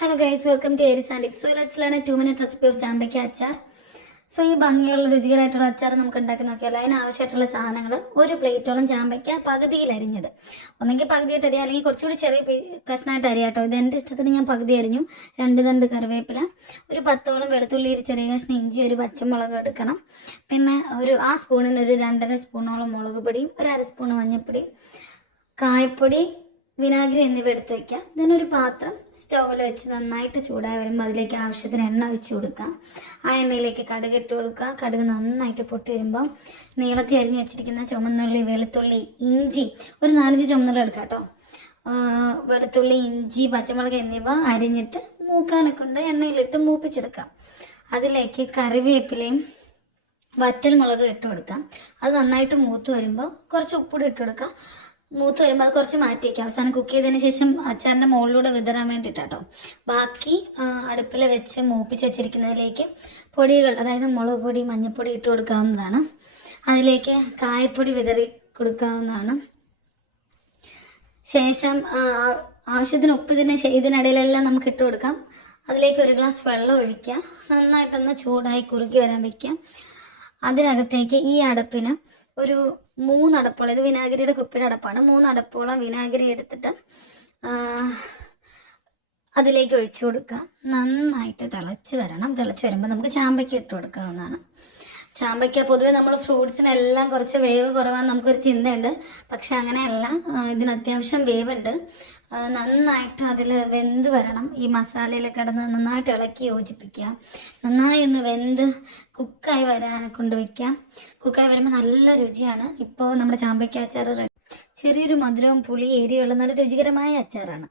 Hello guys, welcome to Aries and X. So let's learn a 2-minute recipe of ചാമ്പയ്ക്ക അച്ചാർ. So ഈ ഭംഗിയുള്ള രുചികരമായിട്ടുള്ള അച്ചാർ നമുക്ക് ഉണ്ടാക്കി നോക്കിയാലോ. അതിന് ആവശ്യമായിട്ടുള്ള സാധനങ്ങൾ: ഒരു പ്ലേറ്റോളം ചാമ്പയ്ക്ക പകുതിയിൽ അരിഞ്ഞത്, ഒന്നെങ്കിൽ പകുതിയായിട്ട് അരിയുക, അല്ലെങ്കിൽ കുറച്ചുകൂടി ചെറിയ കഷ്ണമായിട്ട് അരിയാം കേട്ടോ. ഇത് എൻ്റെ ഇഷ്ടത്തിന് ഞാൻ പകുതി അരിഞ്ഞു. 2 തണ്ട് കറിവേപ്പില, ഒരു 10ഓളം വെളുത്തുള്ളി, ഒരു ചെറിയ കഷ്ണം ഇഞ്ചി, ഒരു പച്ചമുളക് എടുക്കണം. പിന്നെ ആ സ്പൂണിന് ഒരു 2.5 സ്പൂണോളം മുളക് പൊടിയും, ഒരു 1/2 സ്പൂൺ മഞ്ഞൾപ്പൊടി, കായപ്പൊടി, വിനാഗിരി എന്നിവ എടുത്ത് വയ്ക്കാം. ഇതിനൊരു പാത്രം സ്റ്റൗവിൽ വെച്ച് നന്നായിട്ട് ചൂടായി വരുമ്പോൾ അതിലേക്ക് ആവശ്യത്തിന് എണ്ണ ഒഴിച്ച് കൊടുക്കാം. ആ എണ്ണയിലേക്ക് കടുക് ഇട്ട് കൊടുക്കുക. കടുക് നന്നായിട്ട് പൊട്ടി വരുമ്പോൾ നീളത്തിൽ അരിഞ്ഞ് വെച്ചിരിക്കുന്ന ചുമന്നുള്ളി, വെളുത്തുള്ളി, ഇഞ്ചി, ഒരു 4-5 ചുമന്നുള്ളി എടുക്കാം കേട്ടോ. വെളുത്തുള്ളി, ഇഞ്ചി, പച്ചമുളക് എന്നിവ അരിഞ്ഞിട്ട് മൂക്കാനൊക്കെ കൊണ്ട് എണ്ണയിലിട്ട് മൂപ്പിച്ചെടുക്കാം. അതിലേക്ക് കറിവേപ്പിലയും വറ്റൽ മുളകും ഇട്ട് കൊടുക്കാം. അത് നന്നായിട്ട് മൂത്ത് വരുമ്പോൾ കുറച്ച് ഉപ്പിട്ട് ഇട്ട് കൊടുക്കാം. മൂത്ത് വരുമ്പോൾ അത് കുറച്ച് മാറ്റി വയ്ക്കാം. അവസാനം കുക്ക് ചെയ്തതിന് ശേഷം അച്ചാറിൻ്റെ മുകളിലൂടെ വിതറാൻ വേണ്ടിയിട്ടാട്ടോ. ബാക്കി അടുപ്പിൽ വെച്ച് മൂപ്പിച്ച് വെച്ചിരിക്കുന്നതിലേക്ക് പൊടികൾ, അതായത് മുളക് പൊടി, മഞ്ഞൾപ്പൊടി ഇട്ട് കൊടുക്കാവുന്നതാണ്. അതിലേക്ക് കായപ്പൊടി വിതറി കൊടുക്കാവുന്നതാണ്. ശേഷം ആവശ്യത്തിന് ഉപ്പ് ഇതിനിടയിലെല്ലാം നമുക്ക് ഇട്ട് കൊടുക്കാം. അതിലേക്ക് 1 ഗ്ലാസ് വെള്ളം ഒഴിക്കുക. നന്നായിട്ടൊന്ന് ചൂടായി കുറുക്കി വരാൻ വയ്ക്കാം. അതിനകത്തേക്ക് ഈ അടപ്പിന് ഒരു 3 അടപ്പോളം, ഇത് വിനാഗിരിയുടെ കുപ്പിയുടെ അടപ്പാണ്, 3 അടപ്പോളം വിനാഗിരി എടുത്തിട്ട് അതിലേക്ക് ഒഴിച്ചു കൊടുക്കുക. നന്നായിട്ട് തിളച്ച് വരണം. തിളച്ച് വരുമ്പോൾ നമുക്ക് ചാമ്പയ്ക്ക ഇട്ട് കൊടുക്കാവുന്നതാണ്. ചാമ്പയ്ക്ക പൊതുവെ നമ്മൾ ഫ്രൂട്ട്സിനെല്ലാം കുറച്ച് വേവ് കുറവാന്ന് നമുക്കൊരു ചിന്തയുണ്ട്. പക്ഷെ അങ്ങനെയല്ല, ഇതിന് അത്യാവശ്യം വേവുണ്ട്. നന്നായിട്ട് അതിൽ വെന്ത് വരണം. ഈ മസാലയിൽ കിടന്ന് നന്നായിട്ട് ഇളക്കി യോജിപ്പിക്കുക. നന്നായി ഒന്ന് വെന്ത് കുക്കായി വരാനെ കൊണ്ട് വയ്ക്കാം. കുക്കായി വരുമ്പോൾ നല്ല രുചിയാണ്. ഇപ്പോൾ നമ്മുടെ ചാമ്പയ്ക്ക അച്ചാർ റെഡി. ചെറിയൊരു മധുരവും പുളി എരിയുള്ള നല്ല രുചികരമായ അച്ചാറാണ്.